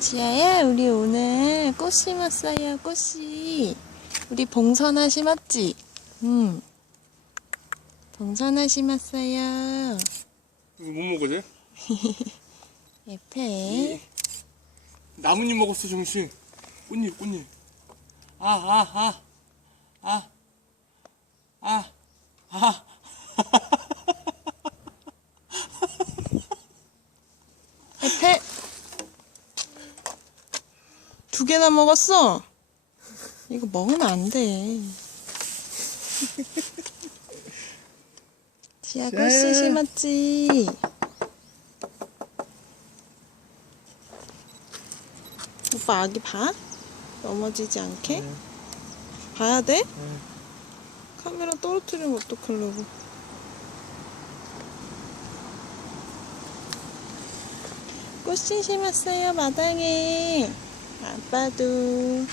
지아야, 우리 오늘 꽃 심었어요, 꽃이. 우리 봉선화 심었지? 응. 봉선화 심었어요. 이거 못 먹어지? 옆에. 나뭇잎 먹었어 정신. 꽃잎 꽃잎. 아 아 아 아 아 아. 옆에. 두 개나 먹었어. 이거 먹으면 안 돼. 지아 꽃이 지아야. 심었지? 오빠 아기 봐? 넘어지지 않게? 봐야 돼? 카메라 떨어뜨리면 어떡하려고. 꽃이 심었어요, 마당에. 아빠도.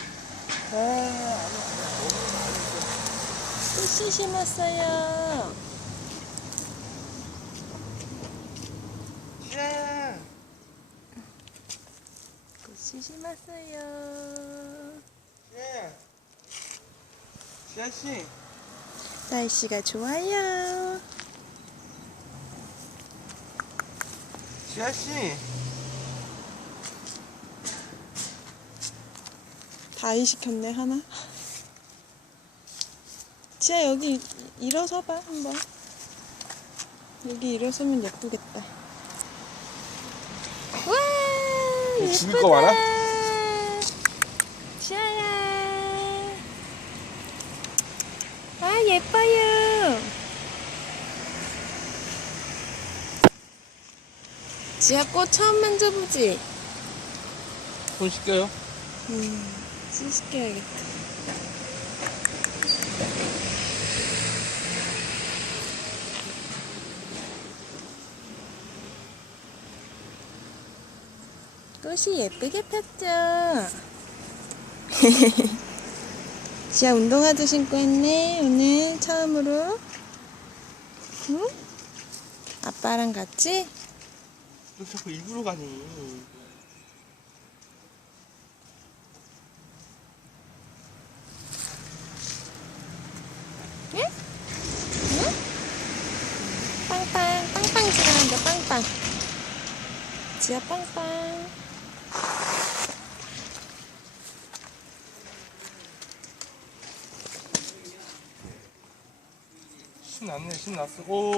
꽃이 심었어요. 꽃이 심었어요. 지아야. 지아 씨. 날씨가 좋아요. 지아 씨. 다이 시켰네, 하나. 지아, 여기 일어서 봐, 한번. 여기 일어서면 예쁘겠다. 와! 뭐 예쁘다! 죽일 거 많아? 지아야! 아, 예뻐요! 지아 꽃 처음 만져보지? 손 씻겨요? 음, 씻겨야겠다. 꽃이 예쁘게 폈죠? 지아 운동화도 신고 했네, 오늘 처음으로. 응? 아빠랑 같이? 너 자꾸 입으로 가니. 응? 응? 빵빵, 빵빵 지나간다, 빵빵. 지아 빵빵. 신났네 신났어. 오.